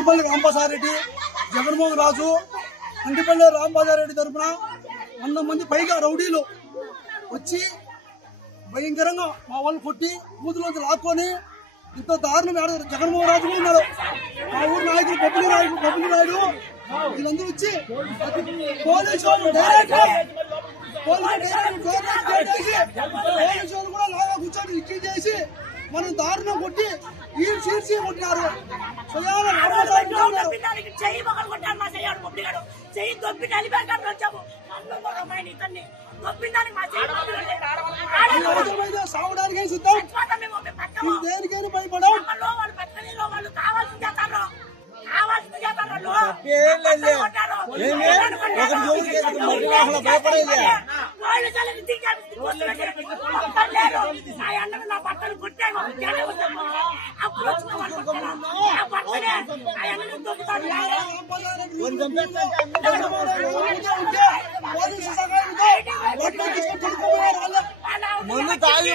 గుండుపల్లి రాంప్రసాదరెడ్డి, జగన్మోహన్ రాజు, అంటిపల్లి రాంప్రసాదరెడ్డి తరఫున 100 మంది పైగా రౌడీలు వచ్చి భయంకరంగా మా వాళ్ళు కొట్టి కూతులోంచి లాక్కొని ఇంత దారుణం ఆడారు. జగన్మోహన్ రాజు కూడా ఉన్నారు, మా ఊరు నాయకులు బొబ్బిలి నాయుడు వీళ్ళందరూ వచ్చి పోలీసు వాళ్ళు కూడా లాగా కూర్చొని ఇచ్చి చేసి మనం దారుణం కొట్టి ఈ సీర్చి కొట్టినారు. సావడానికి సిద్ధం, దేనికైనా భయపడం. బట్టలు కొట్టాను మందు తాగి